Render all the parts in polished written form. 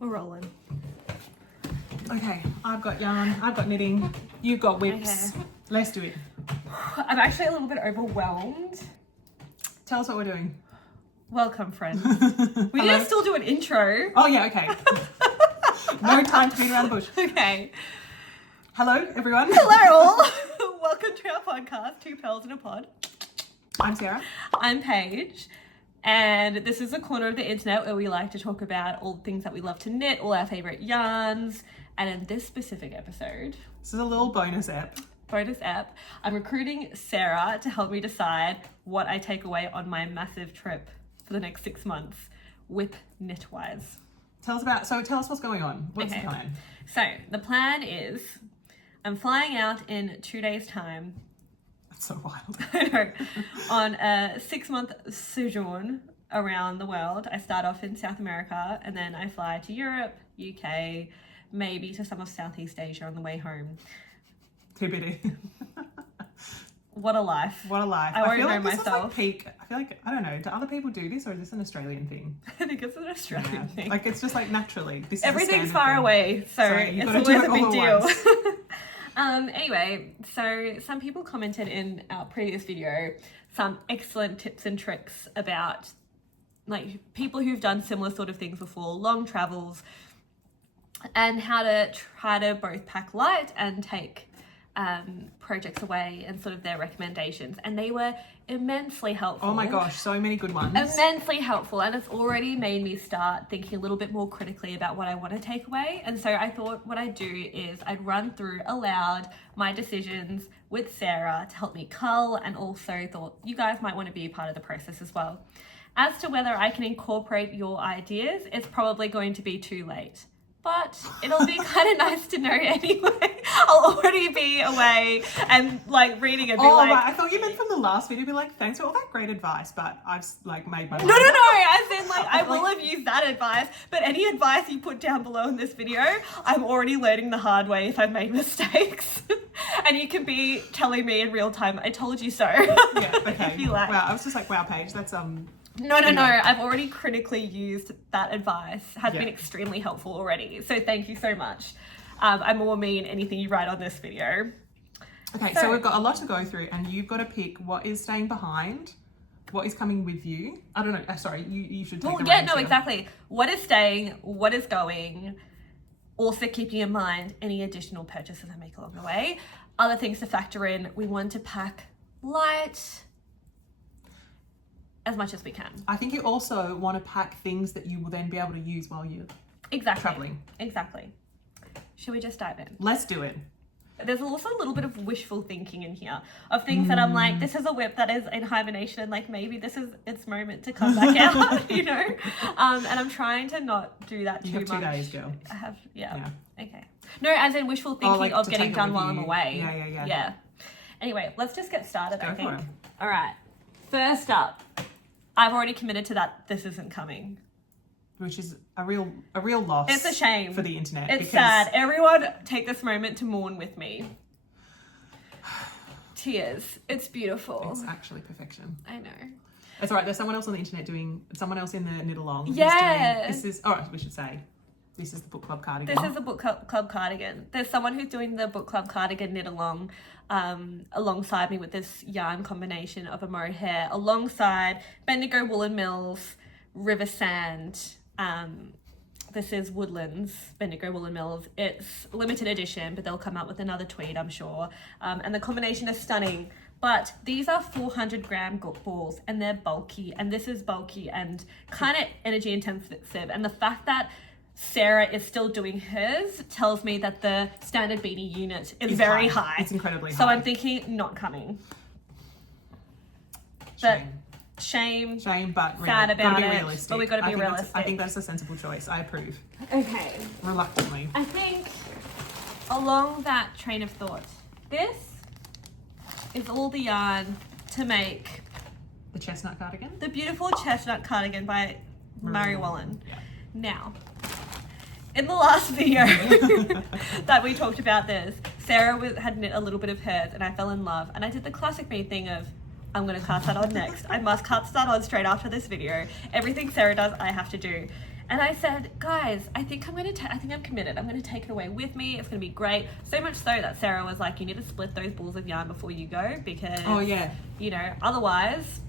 We're rolling. Okay, I've got yarn, I've got knitting, you've got whips. Okay. Let's do it. I'm actually a little bit overwhelmed. Tell us what we're doing. Welcome, friends. We need to still do an intro. Oh yeah, okay. No time to beat around the bush. Okay. Hello, everyone. Hello all. Welcome to our podcast, Two Pearls in a Pod. I'm Sarah. I'm Paige. And this is a corner of the internet where we like to talk about all the things that we love to knit, all our favourite yarns. And in this specific episode, This is a little bonus app. I'm recruiting Sarah to help me decide what I take away on my massive trip for the next 6 months with Knitwise. Tell us what's going on. What's the plan? So the plan is I'm flying out in 2 days' time. That's so wild. I know. On a 6-month sojourn around the world. I start off in South America and then I fly to Europe, UK, maybe to some of Southeast Asia on the way home. Too bitty. What a life. What a life. I won't feel know like this myself. is like peak. I feel like, I don't know, do other people do this or is this an Australian thing? I think it's an Australian thing. Like it's just like naturally. This Everything's is a far standard away, so you've it's gotta do always a it all big at deal. once. Anyway, so some people commented in our previous video some excellent tips and tricks about like people who've done similar sort of things before, long travels, and how to try to both pack light and take projects away and sort of their recommendations. And they were immensely helpful. Oh my gosh, so many good ones. Immensely helpful, and it's already made me start thinking a little bit more critically about what I want to take away. And so I thought what I'd do is I'd run through aloud my decisions with Sarah to help me cull, and also thought you guys might want to be a part of the process as well. As to whether I can incorporate your ideas, it's probably going to be too late. But it'll be kind of nice to know anyway. I'll already be away and like reading and be like... Right. I thought you meant from the last video, be like, thanks for all that great advice, but I've like made my mind No, up. as in like, I will have used that advice, but any advice you put down below in this video, I'm already learning the hard way if I've made mistakes. And you can be telling me in real time, I told you so. Yeah, okay. If you like. Wow, I was just like, wow, Paige, that's No. I've already critically used that advice. Has been extremely helpful already. So thank you so much. I more mean anything you write on this video. Okay, so we've got a lot to go through, and you've got to pick what is staying behind, what is coming with you. I don't know. Sorry, you should take the reins here. Exactly. What is staying? What is going? Also keeping in mind any additional purchases I make along the way. Other things to factor in. We want to pack light as much as we can. I think you also want to pack things that you will then be able to use while you're traveling. Exactly. Should we just dive in? Let's do it. There's also a little bit of wishful thinking in here of things that I'm like, this is a whip that is in hibernation, and like maybe this is its moment to come back out, you know? And I'm trying to not do that too much. You have 2 days, girl. I have, yeah. Okay. No, as in wishful thinking of getting done while I'm away. Yeah. Anyway, let's just get started, I think. For it. All right. First up, I've already committed to that this isn't coming. Which is a real loss. It's a shame. For the internet. It's sad. Everyone take this moment to mourn with me. Tears. It's beautiful. It's actually perfection. I know. It's all right. There's someone else on the internet someone else in the knit along. Yeah. This is, all right, we should say, this is the book club cardigan. This is the book club cardigan. There's someone who's doing the book club cardigan knit along alongside me with this yarn combination of a mohair alongside Bendigo Woollen Mills, River Sand. This is Woodlands, Bendigo Woollen Mills. It's limited edition, but they'll come out with another tweed, I'm sure. And the combination is stunning. But these are 400-gram balls, and they're bulky. And this is bulky and kind of energy intensive. And the fact that Sarah is still doing hers tells me that the standard beanie unit is very high. It's incredibly high. So I'm thinking not coming. Shame, but sad about it, realistic. but we've got to be realistic. I think that's a sensible choice. I approve. Okay. Reluctantly. I think along that train of thought, this is all the yarn to make the chestnut cardigan? The beautiful chestnut cardigan by Marie Wallin. Yeah. Now, in the last video that we talked about this, Sarah had knit a little bit of hers and I fell in love, and I did the classic me thing of I'm going to cast that on next. I must cast that on straight after this video. Everything Sarah does, I have to do. And I said, guys, I think I'm committed. I'm going to take it away with me. It's going to be great. So much so that Sarah was like, you need to split those balls of yarn before you go because, you know, otherwise.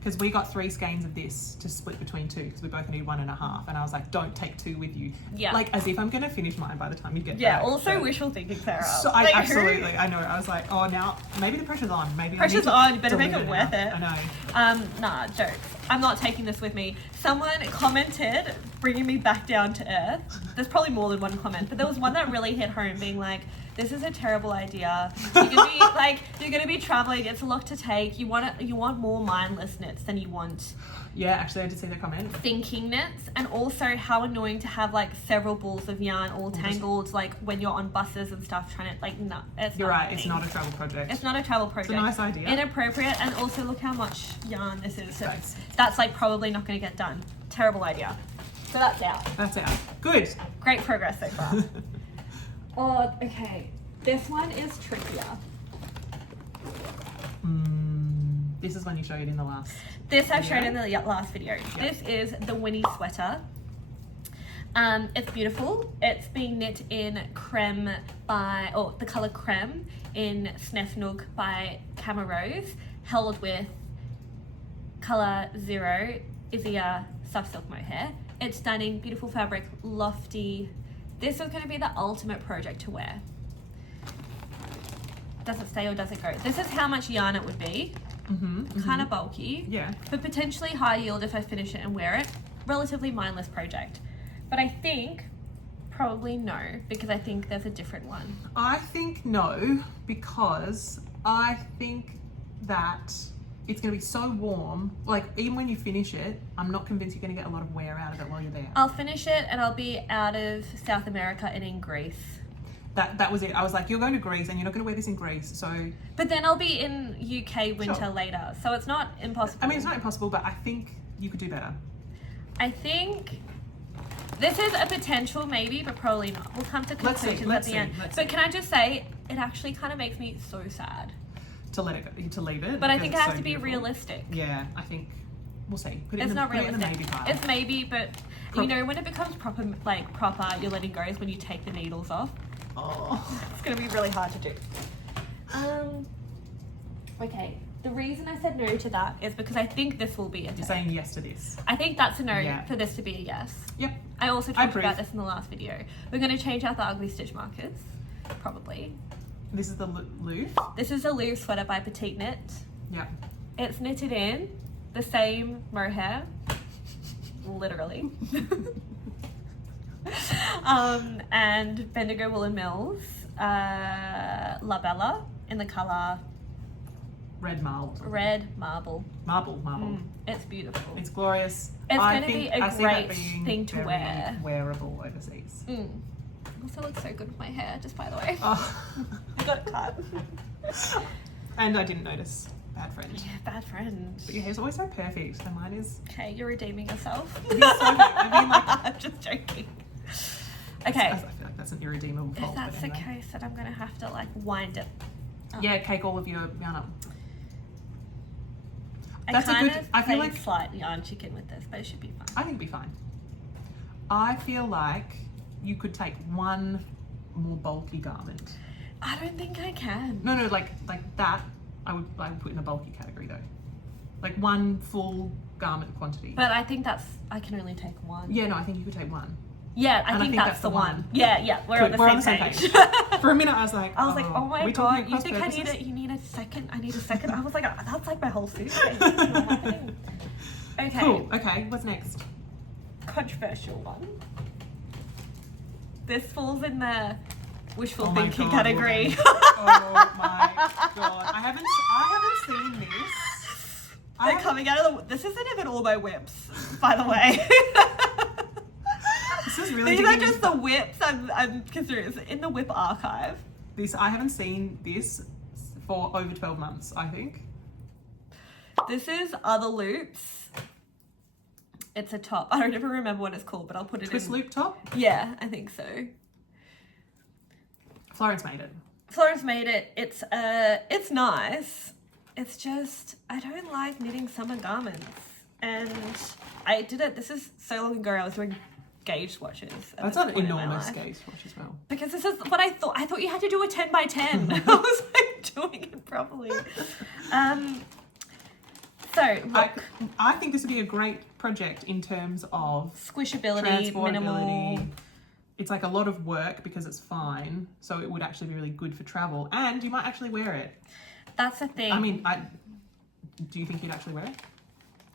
Because we got 3 skeins of this to split between 2 because we both need 1.5. And I was like, don't take 2 with you. Yeah. Like, as if I'm going to finish mine by the time you get back. Yeah, also wishful thinking, Sarah. So absolutely, I know. I was like, oh, now maybe the pressure's on. Maybe pressure's on. You better make it worth it. I know. Nah, jokes. I'm not taking this with me. Someone commented, bringing me back down to earth. There's probably more than one comment, but there was one that really hit home, being like, this is a terrible idea. You're gonna be traveling. It's a lot to take. You want more mindless knits than you want. Yeah, actually, I did see the comment. Thinking knits, and also how annoying to have like several balls of yarn all tangled, like when you're on buses and stuff, trying to like. No, you're right. It's not a travel project. It's not a travel project. It's a nice idea. Inappropriate, and also look how much yarn this is. So that's like probably not going to get done. Terrible idea. So that's out. That's out. Good. Great progress so far. Oh, okay. This one is trickier. This is one you showed in the last. This I showed in the last video. Yep. This is the Winnie Sweater. It's beautiful. It's being knit in Creme the colour Creme in Snefnug by CaMaRose, held with colour 0 Isager soft silk mohair. It's stunning, beautiful fabric, lofty. This is going to be the ultimate project to wear. Does it stay or does it go? This is how much yarn it would be. Kind of bulky. Yeah. But potentially high yield if I finish it and wear it. Relatively mindless project. But I think probably no, because I think there's a different one. I think no, because I think that it's going to be so warm. Like, even when you finish it, I'm not convinced you're going to get a lot of wear out of it while you're there. I'll finish it and I'll be out of South America and in Greece. That was it. I was like, you're going to Greece and you're not going to wear this in Greece, so... But then I'll be in UK winter later, so it's not impossible. I mean, it's not impossible, but I think you could do better. I think this is a potential maybe, but probably not. We'll come to conclusions at the end. But can I just say, it actually kind of makes me so sad. To let it go, to leave it. But I think it has to be realistic. Yeah, I think we'll see. It's not realistic. It's maybe, but you know, when it becomes proper, you're letting go is when you take the needles off. Oh, it's gonna be really hard to do. Okay. The reason I said no to that is because I think this will be a no. You're saying yes to this. I think that's a no for this to be a yes. Yep. I also talked about this in the last video. We're going to change out the ugly stitch markers, probably. This is the Loof? This is a Loof Sweater by Petite Knit. Yep. It's knitted in the same mohair, literally. And Bendigo Woollen Mills, La Bella in the colour Red Marble. Red Marble. Marble. It's beautiful. It's glorious. It's going to be a great thing to wear. Wearable overseas. Also looks so good with my hair, just by the way. Oh. I got it cut. And I didn't notice. Bad friend. Yeah, bad friend. But your hair's always so perfect. So mine is... Okay, you're redeeming yourself. It is so good. I mean, like... I'm just joking. Okay. I feel like that's an irredeemable fault. If that's the case, then I'm going to have to, wind it up. Yeah, cake all of your yarn up. I feel like slight yarn chicken with this, but it should be fine. I think it'll be fine. I feel like you could take one more bulky garment. I don't think I can. No, like that. I would put in a bulky category though. Like one full garment quantity. But I think I can only take one. Yeah, no, I think you could take one. Yeah, I think that's the one. Yeah, we're on the same page. For a minute I was like, oh my god, you think you need a second? I need a second. I was like, that's like my whole suitcase. Okay. Cool. Okay, what's next? Controversial one. This falls in the wishful thinking category. Oh my god. I haven't seen this. They're coming out of this isn't even all my whips, by the way. This is really These are just the whips I'm considering. In the whip archive. I haven't seen this for over 12 months, I think. This is Other Loops. It's a top. I don't even remember what it's called, but I'll put it Twist loop top? Yeah, I think so. Florence made it. It's nice. It's just, I don't like knitting summer garments. And I did it, this is so long ago, I was doing gauge swatches. That's an enormous gauge swatch as well. Because this is what I thought. I thought you had to do a 10 by 10. I was like doing it properly. So look, I think this would be a great project in terms of squishability, minimal. It's like a lot of work because it's fine, so it would actually be really good for travel, and you might actually wear it. That's the thing. I mean, do you think you'd actually wear it?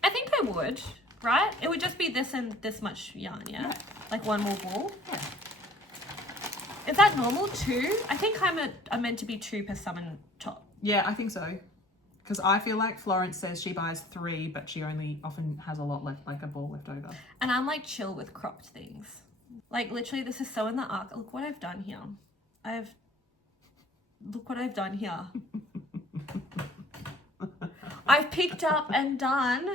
I think I would, right? It would just be this and this much yarn, yeah? Like one more ball. Yeah. Is that normal too? I think I'm meant to be 2 per summon top. Yeah, I think so. Because I feel like Florence says she buys 3, but she only often has a lot left, like a ball left over. And I'm like chill with cropped things. Like literally this is so in the arc. Look what I've done here. Look what I've done here. I've picked up and done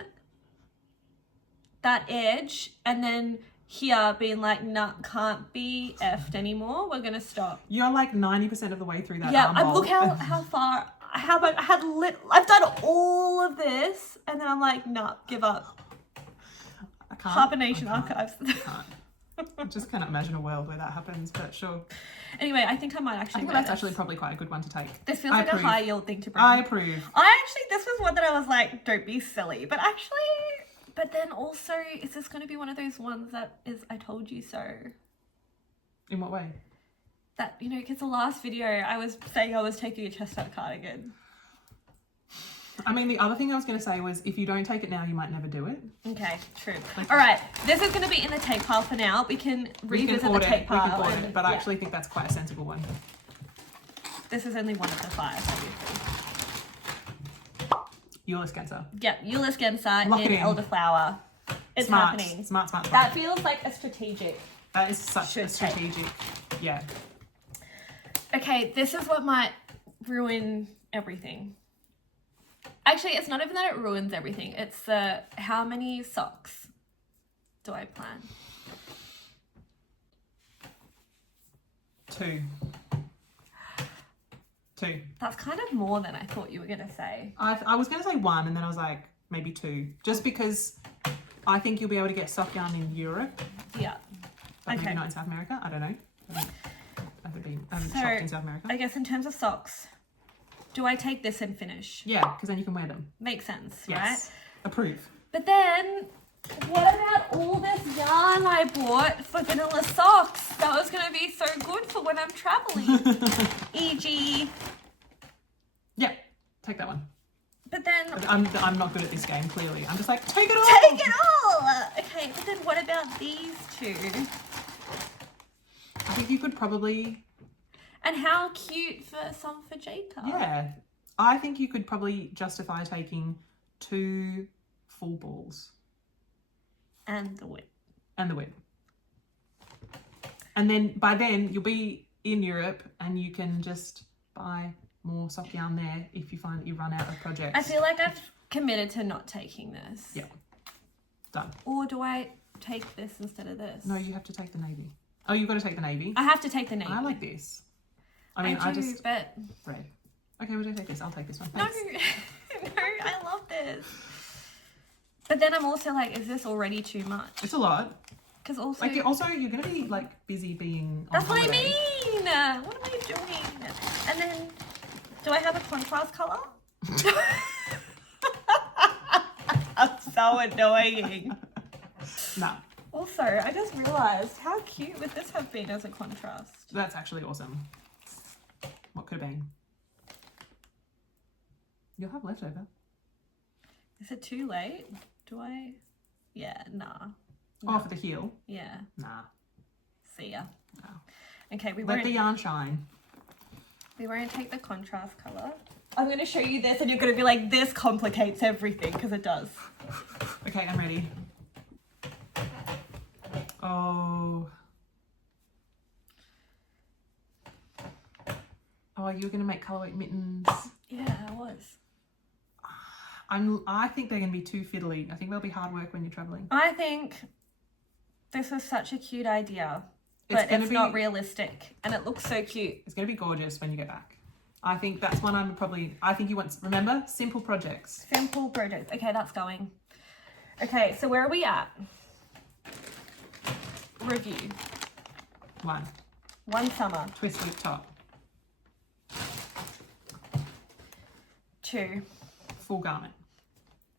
that edge and then here being like, nah, can't be effed anymore. We're going to stop. You're like 90% of the way through that. Yeah, look how far, I've done all of this and then I'm like, nah, give up. I can't. Hibernation Archives. I just cannot imagine a world where that happens, but sure. Anyway, I think I might actually I think that's actually probably quite a good one to take. This feels like a high yield thing to bring. I approve. This was one that I was like, don't be silly. But then also, is this going to be one of those ones that is, I told you so? In what way? That, you know, because the last video I was saying I was taking a chestnut cardigan. I mean, the other thing I was going to say was if you don't take it now, you might never do it. Okay, true. All right, this is going to be in the take pile for now. We can revisit the take pile. We can order it, but I actually think that's quite a sensible one. This is only one of the 5, obviously. Ulus Genser. Yep, Ulus Genser Lock in it in. Elderflower. It's Smart. happening. Smart. That feels like a strategic. That is such a strategic. Yeah. Okay, this is what might ruin everything. Actually, it's not even that it ruins everything. It's how many socks do I plan? 2. That's kind of more than I thought you were going to say. I was going to say 1 and then I was like, maybe 2. Just because I think you'll be able to get soft yarn in Europe. Yeah. But maybe not in South America. I don't know. I haven't shopped in South America. I guess in terms of socks, do I take this and finish? Yeah, because then you can wear them. Makes sense, yes. Right? Approve. But then, what about all this yarn I bought for vanilla socks? That was going to be so good for when I'm traveling. E.g. Yeah, take that one. But then... I'm not good at this game, clearly. I'm just like, take it all! Take it all! Okay, but then what about these 2? I think you could probably... And how cute for some for Jacob. Yeah. I think you could probably justify taking 2 full balls. And the whip. And the whip. And then by then you'll be in Europe and you can just buy more soft yarn there if you find that you run out of projects. I feel like I've committed to not taking this. Yeah. Done. Or do I take this instead of this? No, you have to take the navy. Oh, you've got to take the navy. I have to take the navy. I like this. I mean, I do, just... but... Red. Okay, we'll take this. I'll take this one. No, Thanks. no, I love this. But then I'm also like, is this already too much? It's a lot. Because also... Like, you're going to be, like, busy being on That's what I holiday. mean! What am I doing? And then, do I have a contrast colour? I'm so annoying. Nah. Also, I just realised, how cute would this have been as a contrast? That's actually awesome. What could have been? You'll have leftover. Is it too late? Do I? Yeah, nah. Oh, for the heel? Yeah. Nah. See ya. No. Okay, Let the yarn shine. We won't take the contrast colour. I'm going to show you this and you're going to be like, this complicates everything, because it does. Okay, I'm ready. Oh. Oh, you were going to make colourwork mittens. Yeah, I was. I think they're going to be too fiddly. I think they'll be hard work when you're travelling. I think this was such a cute idea, but it's not realistic, and it looks so cute. It's going to be gorgeous when you get back. I think that's one I think you want, remember, simple projects. Simple projects. Okay, that's going. Okay, so where are we at? review. One summer. Twist loop top. 2. Full garment.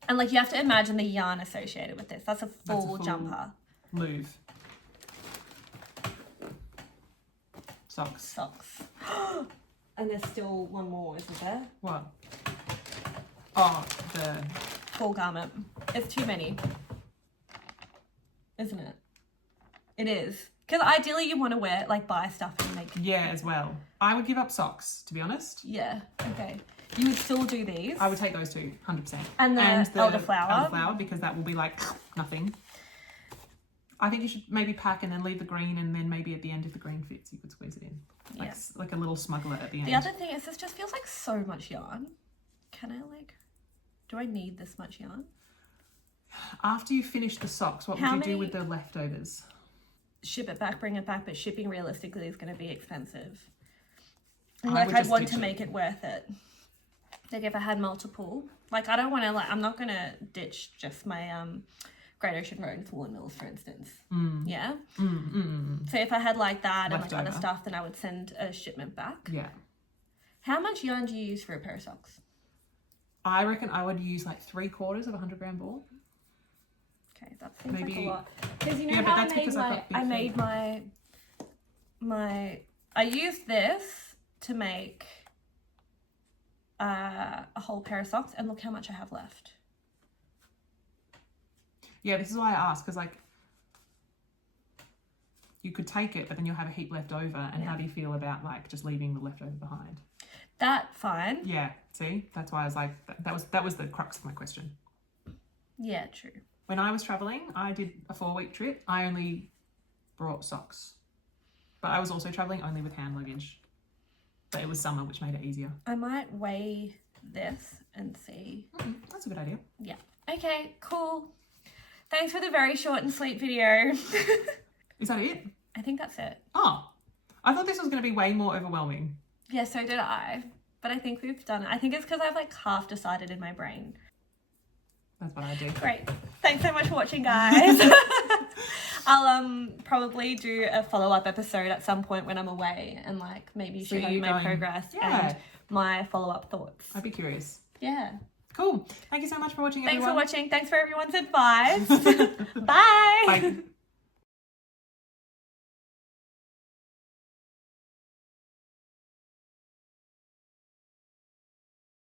And like you have to imagine the yarn associated with this. That's a full jumper. Loof. Socks. And there's still one more, isn't there? What? Oh, the full garment. It's too many. Isn't it? It is. Because ideally you want to wear, like, buy stuff and make... Yeah, as well. I would give up socks, to be honest. Yeah, okay. You would still do these? I would take those two, 100%. And the Elderflower? Elderflower, because that will be, like, nothing. I think you should maybe pack and then leave the green, and then maybe at the end, if the green fits, you could squeeze it in. Like, like a little smuggler at the end. The other thing is this just feels like so much yarn. Can I, like... Do I need this much yarn? After you finish the socks, what would you do with the leftovers? Ship it back, bring it back, but shipping realistically is going to be expensive. Like, I'd want to make it worth it. Like, if I had multiple, like, I don't want to, like, I'm not going to ditch just my Great Ocean Road Woollen Mills, for instance. Yeah? So if I had, like, that and, like, other stuff, then I would send a shipment back. Yeah. How much yarn do you use for a pair of socks? I reckon I would use, like, 3/4 of a 100-gram ball. Okay, that seems like a lot. Because you know how I made my I used this to make a whole pair of socks, and look how much I have left. Yeah, this is why I asked, because, like, you could take it, but then you'll have a heap left over, and how do you feel about, like, just leaving the leftover behind? That fine. Yeah, see? That's why I was like, that was the crux of my question. Yeah, true. When I was traveling, I did a 4-week trip. I only brought socks. But I was also traveling only with hand luggage. But it was summer, which made it easier. I might weigh this and see. That's a good idea. Yeah. Okay, cool. Thanks for the very short and sweet video. Is that it? I think that's it. Oh, I thought this was going to be way more overwhelming. Yeah, so did I. But I think we've done it. I think it's because I've, like, half decided in my brain. That's what I do. Great. Thanks so much for watching, guys. I'll probably do a follow-up episode at some point when I'm away, and, like, maybe show you my progress and my follow-up thoughts. I'd be curious. Yeah. Cool. Thank you so much for watching, everyone. Thanks for watching. Thanks for everyone's advice. Bye. Bye.